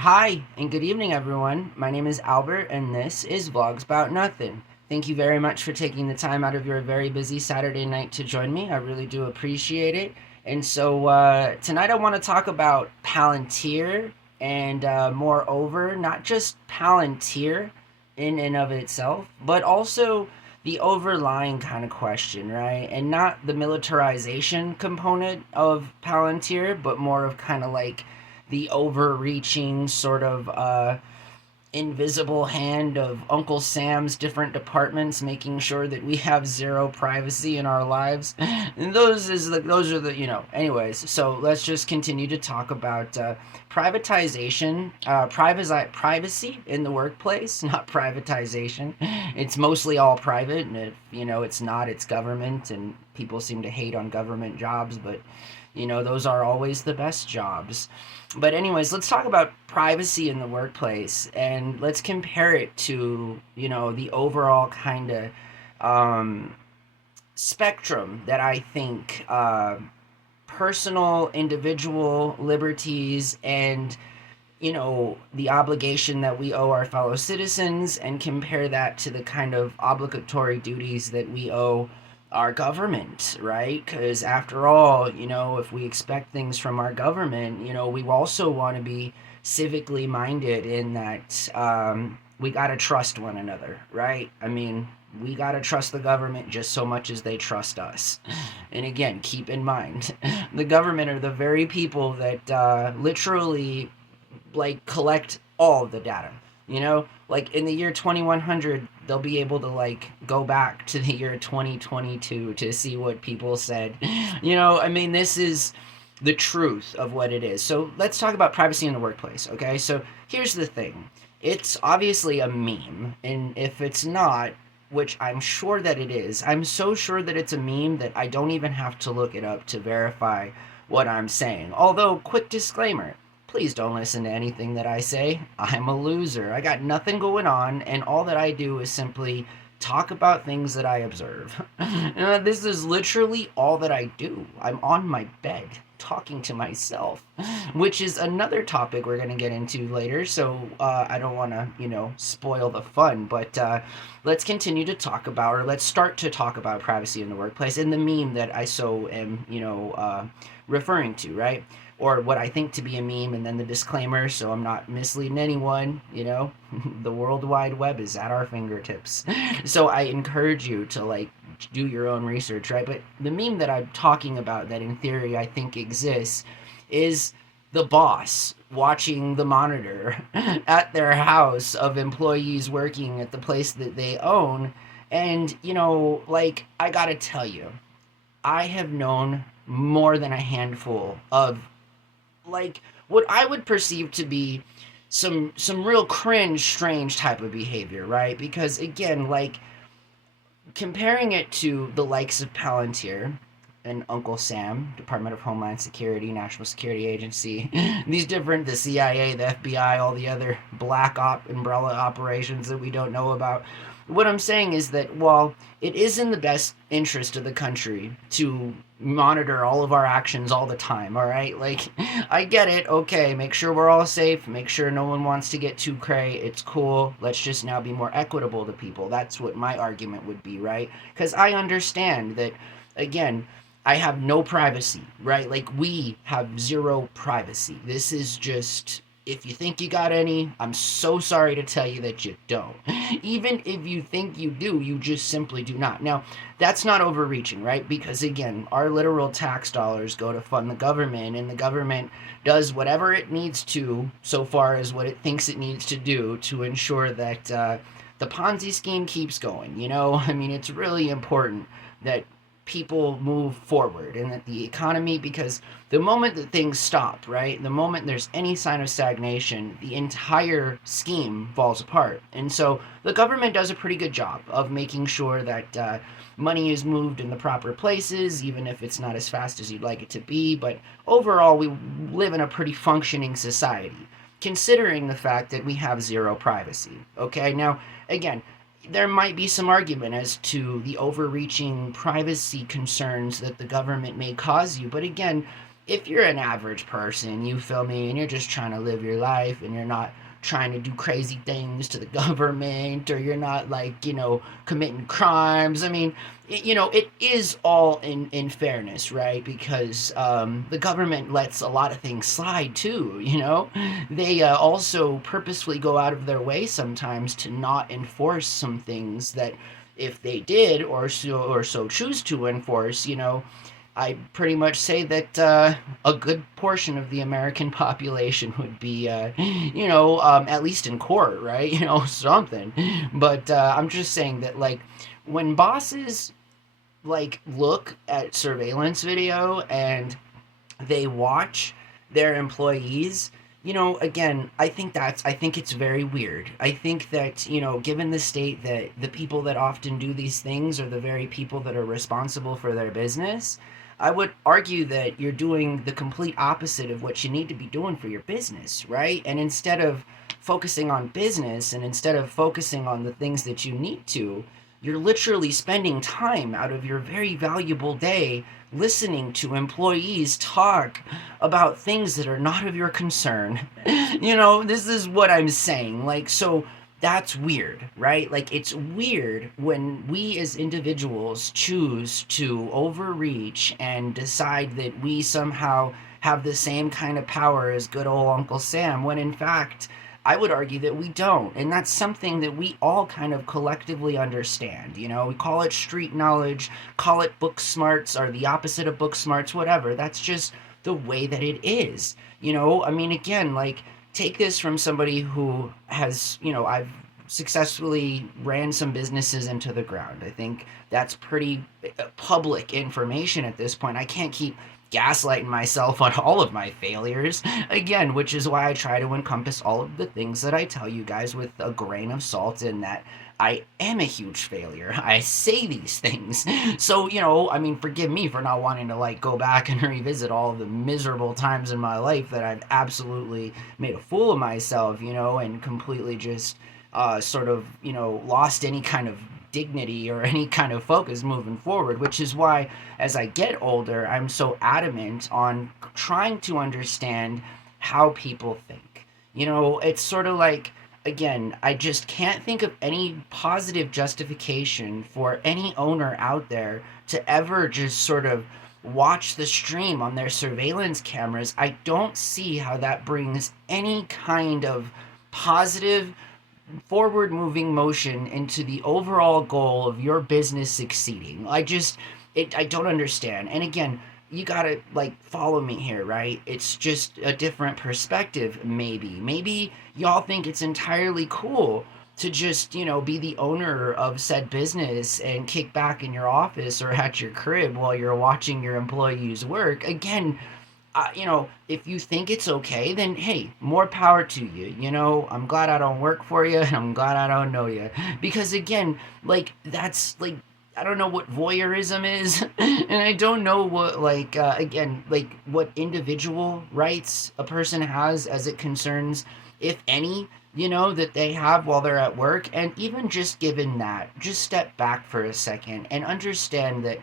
Hi, and good evening, everyone. My name is Albert, and this is Vlogs About Nothing. Thank you very much for taking the time out of your very busy Saturday night to join me. I really do appreciate it. And so tonight I want to talk about Palantir and moreover, not just Palantir in and of itself, but also the overlying kind of question, right? And not the militarization component of Palantir, but more of kind of like the overreaching sort of invisible hand of Uncle Sam's different departments, making sure that we have zero privacy in our lives. And those are the Anyways, so let's just continue to talk about privatization, privacy in the workplace, not privatization. It's mostly all private, and if it's not, it's government, and people seem to hate on government jobs, but those are always the best jobs. But anyways, let's talk about privacy in the workplace, and let's compare it to the overall kind of spectrum that I think personal individual liberties and the obligation that we owe our fellow citizens, and compare that to the kind of obligatory duties that we owe our government, right? Because after all, if we expect things from our government, we also want to be civically minded in that we got to trust one another, right? I mean, we got to trust the government just so much as they trust us. And again, keep in mind, the government are the very people that literally like collect all of the data. Like in the year 2100, they'll be able to like go back to the year 2022 to see what people said. I mean, this is the truth of what it is. So let's talk about privacy in the workplace, okay? So here's the thing. It's obviously a meme, and if it's not, which I'm sure that it is, I'm so sure that it's a meme that I don't even have to look it up to verify what I'm saying. Although, quick disclaimer, please don't listen to anything that I say. I'm a loser. I got nothing going on, and all that I do is simply talk about things that I observe. This is literally all that I do. I'm on my bed talking to myself, which is another topic we're going to get into later. So I don't want to, spoil the fun, but let's continue to talk about, or let's start to talk about privacy in the workplace and the meme that I so am, referring to, right? Or what I think to be a meme, and then the disclaimer so I'm not misleading anyone. The World Wide Web is at our fingertips. So I encourage you to like do your own research, right? But the meme that I'm talking about that in theory I think exists is the boss watching the monitor at their house of employees working at the place that they own. And, like, I gotta tell you, I have known more than a handful of like what I would perceive to be some real cringe, strange type of behavior, right? Because again, like comparing it to the likes of Palantir and Uncle Sam, Department of Homeland Security, National Security Agency, the CIA, the FBI, all the other black op umbrella operations that we don't know about. What I'm saying is that while it is in the best interest of the country to monitor all of our actions all the time, all right? Like, I get it, okay, make sure we're all safe, make sure no one wants to get too cray, it's cool, let's just now be more equitable to people. That's what my argument would be, right? Because I understand that, again, I have no privacy, right? Like, we have zero privacy. This is just, if you think you got any, I'm so sorry to tell you that you don't. Even if you think you do, you just simply do not. Now, that's not overreaching, right? Because again, our literal tax dollars go to fund the government, and the government does whatever it needs to, so far as what it thinks it needs to do to ensure that the Ponzi scheme keeps going. I mean, it's really important that people move forward and that the economy, because the moment that things stop, right, the moment there's any sign of stagnation, the entire scheme falls apart. And so the government does a pretty good job of making sure that money is moved in the proper places, even if it's not as fast as you'd like it to be. But overall, we live in a pretty functioning society, considering the fact that we have zero privacy. Okay, now again, there might be some argument as to the overreaching privacy concerns that the government may cause you. But again, if you're an average person, you feel me, and you're just trying to live your life and you're not trying to do crazy things to the government, or you're not like, committing crimes. I mean, it is all in fairness, right? Because the government lets a lot of things slide too. They also purposefully go out of their way sometimes to not enforce some things that, if they did or so choose to enforce, I pretty much say that a good portion of the American population would be, at least in court, right? Something. But I'm just saying that, like, when bosses, like, look at surveillance video and they watch their employees, again, I think it's very weird. I think that, given the state that the people that often do these things are the very people that are responsible for their business, I would argue that you're doing the complete opposite of what you need to be doing for your business, right? And instead of focusing on business and instead of focusing on the things that you need to, you're literally spending time out of your very valuable day listening to employees talk about things that are not of your concern. This is what I'm saying. Like, so that's weird, right? Like, it's weird when we as individuals choose to overreach and decide that we somehow have the same kind of power as good old Uncle Sam, when in fact, I would argue that we don't. And that's something that we all kind of collectively understand. We call it street knowledge, call it book smarts, or the opposite of book smarts, whatever. That's just the way that it is. I mean, again, like, take this from somebody who has, I've successfully ran some businesses into the ground. I think that's pretty public information at this point. I can't keep gaslighting myself on all of my failures, again, which is why I try to encompass all of the things that I tell you guys with a grain of salt, in that I am a huge failure. I say these things. So, I mean, forgive me for not wanting to, like, go back and revisit all of the miserable times in my life that I've absolutely made a fool of myself, and completely just sort of, lost any kind of dignity or any kind of focus moving forward, which is why as I get older, I'm so adamant on trying to understand how people think. It's sort of like, again, I just can't think of any positive justification for any owner out there to ever just sort of watch the stream on their surveillance cameras. I don't see how that brings any kind of positive forward moving motion into the overall goal of your business succeeding. I don't understand. And again, you gotta, like, follow me here, right? It's just a different perspective. Maybe y'all think it's entirely cool to just, be the owner of said business and kick back in your office or at your crib while you're watching your employees work. Again, if you think it's okay, then hey, more power to you. I'm glad I don't work for you, and I'm glad I don't know you. Because again, like, that's like, I don't know what voyeurism is, and I don't know what, like, again, like, what individual rights a person has as it concerns, if any, that they have while they're at work. And even just given that, just step back for a second and understand that,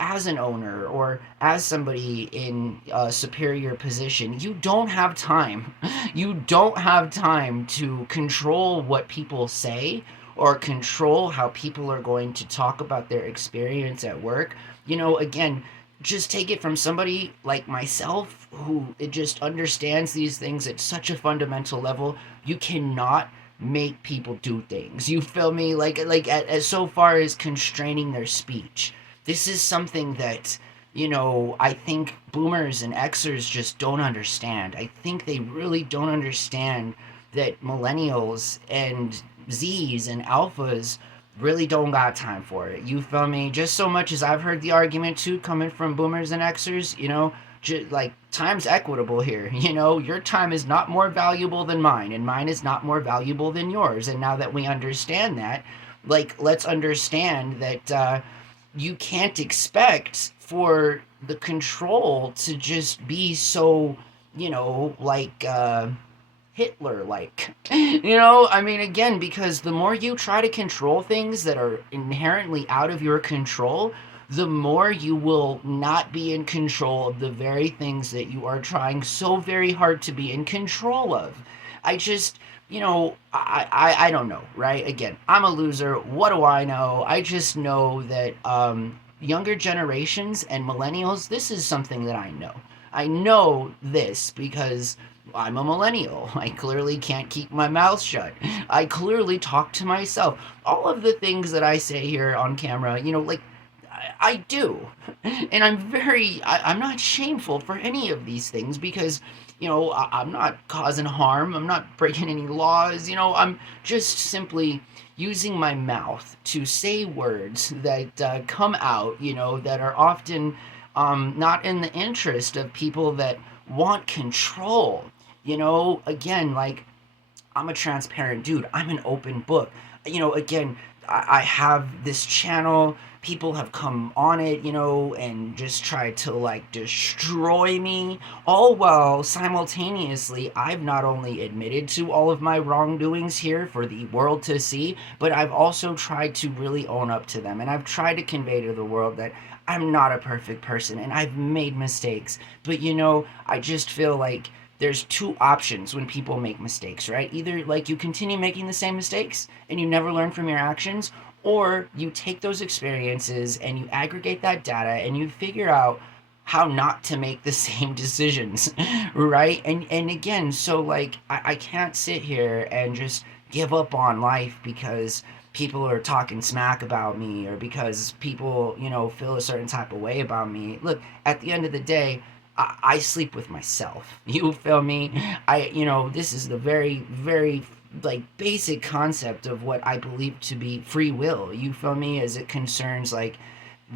as an owner or as somebody in a superior position, you don't have time. You don't have time to control what people say or control how people are going to talk about their experience at work. Again, just take it from somebody like myself who it just understands these things at such a fundamental level. You cannot make people do things. You feel me? As so far as constraining their speech. This is something that, I think boomers and Xers just don't understand. I think they really don't understand that millennials and Zs and alphas really don't got time for it. You feel me? Just so much as I've heard the argument too coming from boomers and Xers, like, time's equitable here. Your time is not more valuable than mine, and mine is not more valuable than yours. And now that we understand that, like, let's understand that you can't expect for the control to just be so, like, Hitler-like. I mean, again, because the more you try to control things that are inherently out of your control, the more you will not be in control of the very things that you are trying so very hard to be in control of. I just, I don't know, right? Again, I'm a loser. What do I know? I just know that younger generations and millennials, this is something that I know. I know this because I'm a millennial. I clearly can't keep my mouth shut. I clearly talk to myself. All of the things that I say here on camera, like I do. And I'm not shameful for any of these things because, I'm not causing harm. I'm not breaking any laws. I'm just simply using my mouth to say words that come out, that are often not in the interest of people that want control. Again, like, I'm a transparent dude. I'm an open book. Again, I have this channel. People have come on it, and just tried to like destroy me. All while simultaneously, I've not only admitted to all of my wrongdoings here for the world to see, but I've also tried to really own up to them. And I've tried to convey to the world that I'm not a perfect person and I've made mistakes. But I just feel like there's two options when people make mistakes, right? Either like you continue making the same mistakes and you never learn from your actions, or you take those experiences and you aggregate that data and you figure out how not to make the same decisions, right? And again, so like I can't sit here and just give up on life because people are talking smack about me or because people, feel a certain type of way about me. Look, at the end of the day, I sleep with myself. You feel me? This is the very, very like basic concept of what I believe to be free will. You feel me? As it concerns like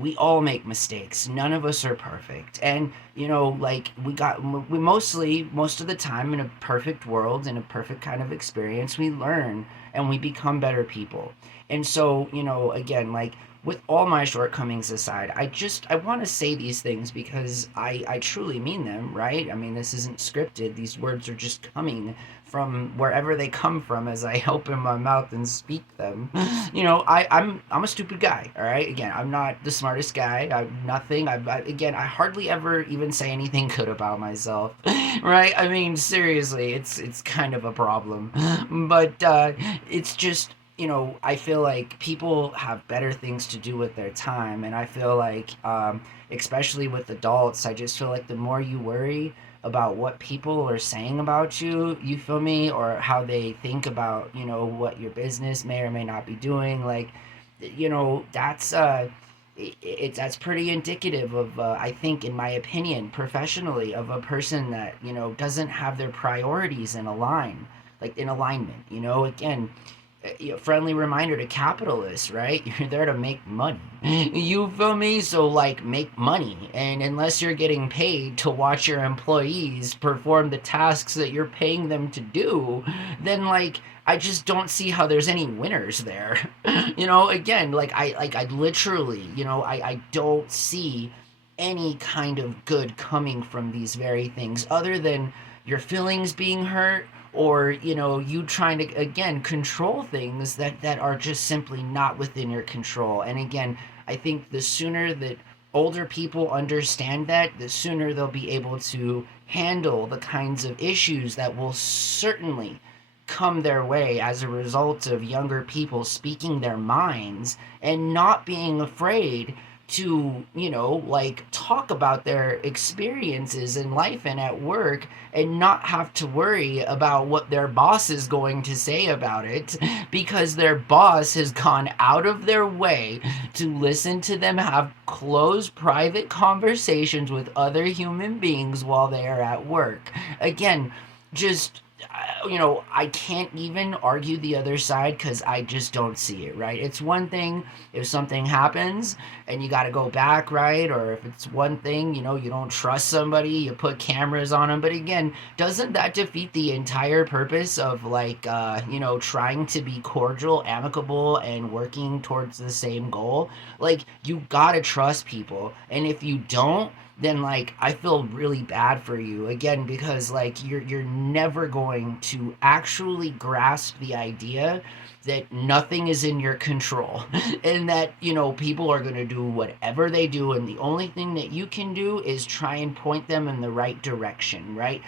we all make mistakes. None of us are perfect. And, like we mostly, most of the time in a perfect world, in a perfect kind of experience, we learn and we become better people. And so, again, like with all my shortcomings aside, I want to say these things because I truly mean them, right? I mean, this isn't scripted. These words are just coming from wherever they come from as I open my mouth and speak them. I'm a stupid guy. All right. Again, I'm not the smartest guy. I'm nothing. Again, I hardly ever even say anything good about myself. Right. I mean, seriously, it's kind of a problem. But it's just, I feel like people have better things to do with their time, and I feel like, especially with adults, I just feel like the more you worry about what people are saying about you, you feel me, or how they think about, what your business may or may not be doing, like, that's that's pretty indicative of, I think, in my opinion, professionally, of a person that doesn't have their priorities in alignment. Again, friendly reminder to capitalists, right? You're there to make money. You feel me? So, like, make money. And unless you're getting paid to watch your employees perform the tasks that you're paying them to do, then, like, I just don't see how there's any winners there. Again, like, I literally, I don't see any kind of good coming from these very things other than your feelings being hurt, or you trying to again control things that are just simply not within your control. And again, I think the sooner that older people understand that, the sooner they'll be able to handle the kinds of issues that will certainly come their way as a result of younger people speaking their minds and not being afraid to, like, talk about their experiences in life and at work, and not have to worry about what their boss is going to say about it because their boss has gone out of their way to listen to them have close private conversations with other human beings while they are at work. Again, just I can't even argue the other side because I just don't see it, right? It's one thing if something happens and you got to go back, right? Or if it's one thing, you don't trust somebody, you put cameras on them. But again, doesn't that defeat the entire purpose of, like, trying to be cordial, amicable, and working towards the same goal? Like, you got to trust people. And if you don't, then like I feel really bad for you again, because like you're never going to actually grasp the idea that nothing is in your control and that people are going to do whatever they do, and the only thing that you can do is try and point them in the right direction, right?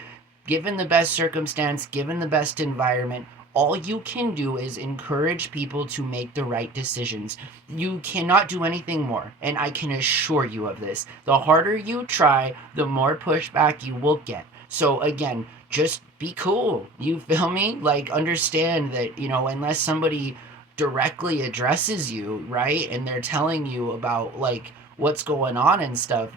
Given the best circumstance, given the best environment, all you can do is encourage people to make the right decisions. You cannot do anything more, and I can assure you of this. The harder you try, the more pushback you will get. So again, just be cool. You feel me? Like, understand that, unless somebody directly addresses you, right? And they're telling you about like what's going on and stuff,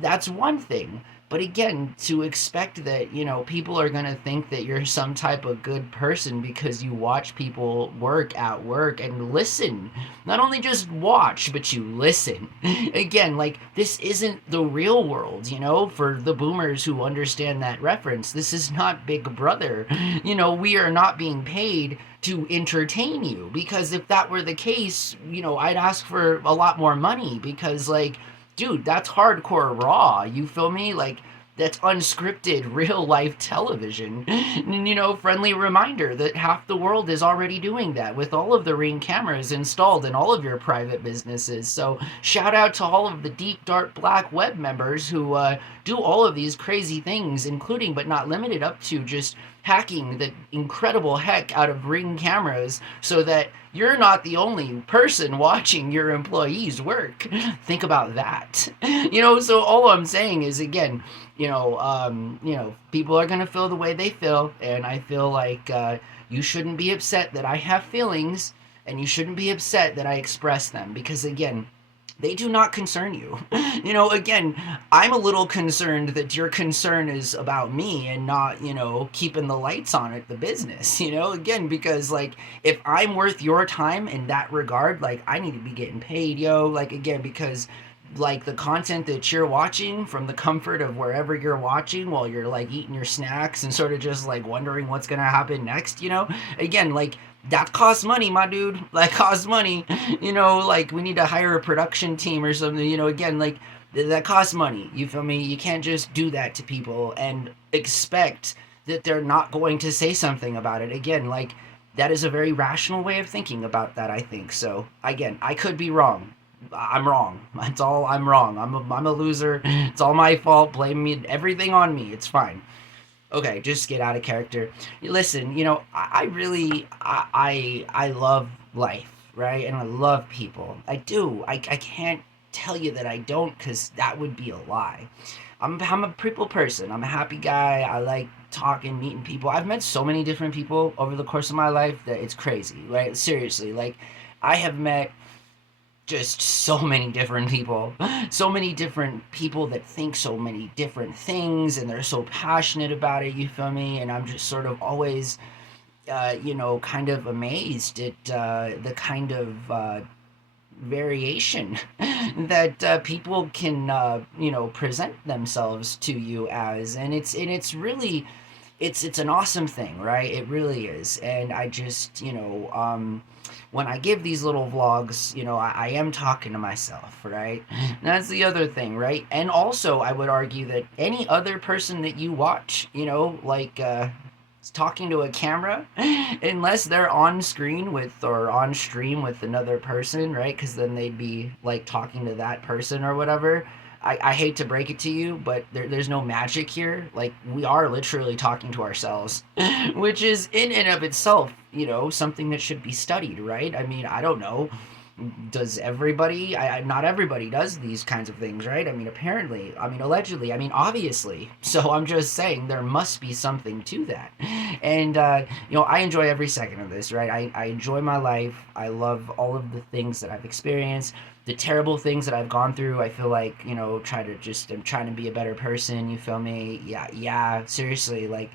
that's one thing. But again, to expect that, people are going to think that you're some type of good person because you watch people work at work and listen. Not only just watch, but you listen. Again, like, this isn't the real world, for the boomers who understand that reference. This is not Big Brother. We are not being paid to entertain you, because if that were the case, I'd ask for a lot more money, because, like, dude, that's hardcore raw. You feel me? Like, that's unscripted, real life television. And, friendly reminder that half the world is already doing that with all of the Ring cameras installed in all of your private businesses. So, shout out to all of the deep, dark, black web members who do all of these crazy things, including but not limited up to just hacking the incredible heck out of Ring cameras so that you're not the only person watching your employees work. Think about that. So all I'm saying is, again, people are going to feel the way they feel, and I feel like you shouldn't be upset that I have feelings, and you shouldn't be upset that I express them, because again, they do not concern you. Again, I'm a little concerned that your concern is about me and not, keeping the lights on at the business, again, because, like, if I'm worth your time in that regard, like, I need to be getting paid, like, again, because, like, the content that you're watching from the comfort of wherever you're watching while you're, like, eating your snacks and sort of just, like, wondering what's gonna happen next, again, like, that costs money, my dude. That costs money. Like, we need to hire a production team or something. Again, like, that costs money. You feel me? You can't just do that to people and expect that they're not going to say something about it. Again, like, that is a very rational way of thinking about that, I think. So, again, I could be wrong. I'm wrong. That's all. I'm wrong. I'm a loser. It's all my fault. Blame me. Everything on me. It's fine. Okay, just get out of character. Listen, I really, I love life, right? And I love people. I do. I can't tell you that I don't, because that would be a lie. I'm a people person. I'm a happy guy. I like talking, meeting people. I've met so many different people over the course of my life that it's crazy, right? Seriously, like, I have met just so many different people, so many different people that think so many different things, and they're so passionate about it, you feel me? And I'm just sort of always, kind of amazed at the kind of variation that people can, present themselves to you as, and it's really, it's an awesome thing, right? It really is. And I just, when I give these little vlogs, I am talking to myself, right? And that's the other thing, right? And also, I would argue that any other person that you watch, like, talking to a camera, unless they're on screen with, or on stream with another person, right? Because then they'd be, like, talking to that person or whatever. I hate to break it to you, but there's no magic here. Like, we are literally talking to ourselves, which is in and of itself, something that should be studied, right? I mean, I don't know. Does everybody? Not everybody does these kinds of things, right? I mean, apparently, I mean, allegedly, I mean, obviously. So I'm just saying there must be something to that. And, I enjoy every second of this, right? I enjoy my life. I love all of the things that I've experienced, the terrible things that I've gone through. I feel like, I'm trying to be a better person. You feel me? Yeah, seriously. Like,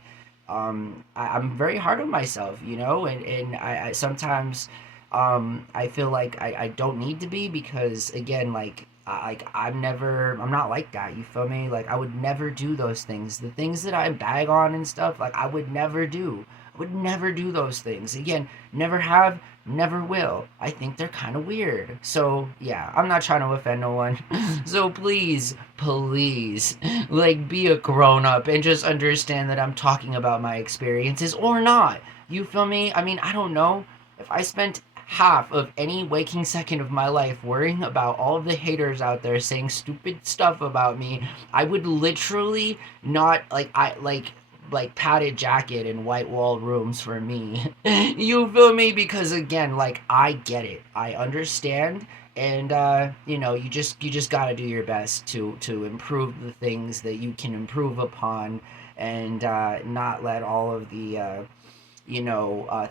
I'm very hard on myself, and I sometimes, I feel like I don't need to be, because, again, like, I'm not like that, you feel me? Like, I would never do those things. The things that I bag on and stuff, like, I would never do. I would never do those things. Again, never have, never will. I think they're kind of weird. So, yeah, I'm not trying to offend no one. So please, please, like, be a grown up and just understand that I'm talking about my experiences or not. You feel me? I mean, I don't know. If I spent half of any waking second of my life worrying about all of the haters out there saying stupid stuff about me, I would literally not like padded jacket and white walled rooms for me. You feel me? Because again, like, I get it. I understand. And you just gotta do your best to improve the things that you can improve upon, and not let all of the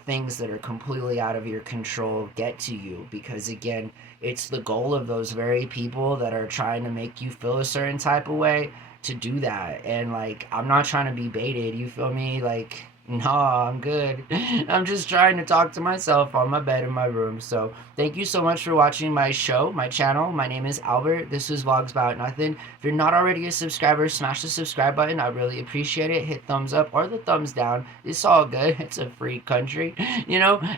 things that are completely out of your control get to you, because again, it's the goal of those very people that are trying to make you feel a certain type of way to do that. And like, I'm not trying to be baited, you feel me? Like, no, I'm good. I'm just trying to talk to myself on my bed in my room. So thank you so much for watching my show, my channel. My name is Albert. This was Vlogs About Nothing. If you're not already a subscriber, smash the subscribe button. I really appreciate it. Hit thumbs up or the thumbs down. It's all good. It's a free country.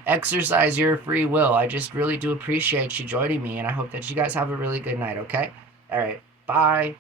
Exercise your free will. I just really do appreciate you joining me, and I hope that you guys have a really good night, okay? All right. Bye.